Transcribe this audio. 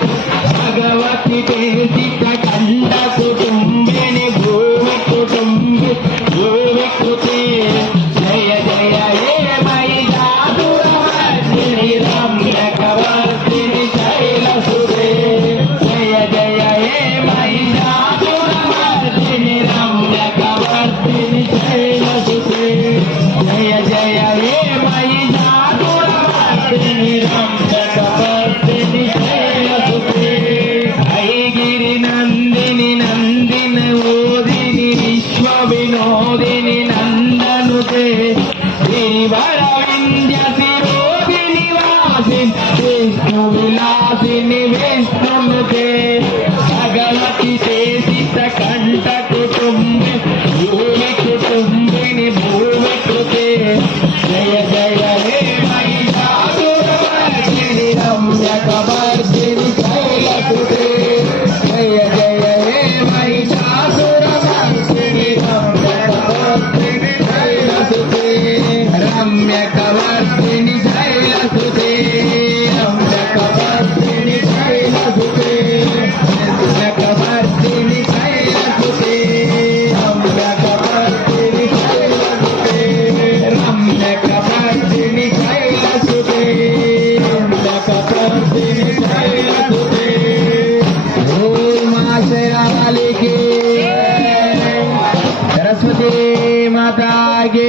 भगवती देशित खंड कुटुंबिनी भूमि कुटुंबी भूमि कृते जय जय हे मयि जादुरवर्धिनि रम्यकवर्धिनि शैलसुते जय जय हे मयि जादुरवर्धिनि रम्यकवर्धिनि शैलसुते जय जय हे मयि जादुरवर्धिनि रम्यकवर्धिनि शैलसुते ऐगिरि नंदिनि नंदिन ओदिनि विश्व विनोदिनि नंदनुते गिरिवर विंध्य शिरोदिनि वासिनि विष्णु विलासिनि विष्णुनुते भगवती देशित कंठ कुटुंबि भूमि कुटुंबिनि भूमि कृते जय जय हे मयि जादुरवर्धिनि रम्यकवर्धिनि शैलसुते जय जय हे मयि जादुरवर्धिनि रम्यकवर्धिनि शैलसुते रम्यकवर्धिनि शैलसुते रम्यकवर्धिनि शैलसुते रम्यकवर्धिनि शैलसुते रम्यकवर्धिनि शैलसुते रम्यकवर्धिनि शैलसुते रम्यकवर्धिनि शैलसुते ओम आशयालिके सरस्वती माता के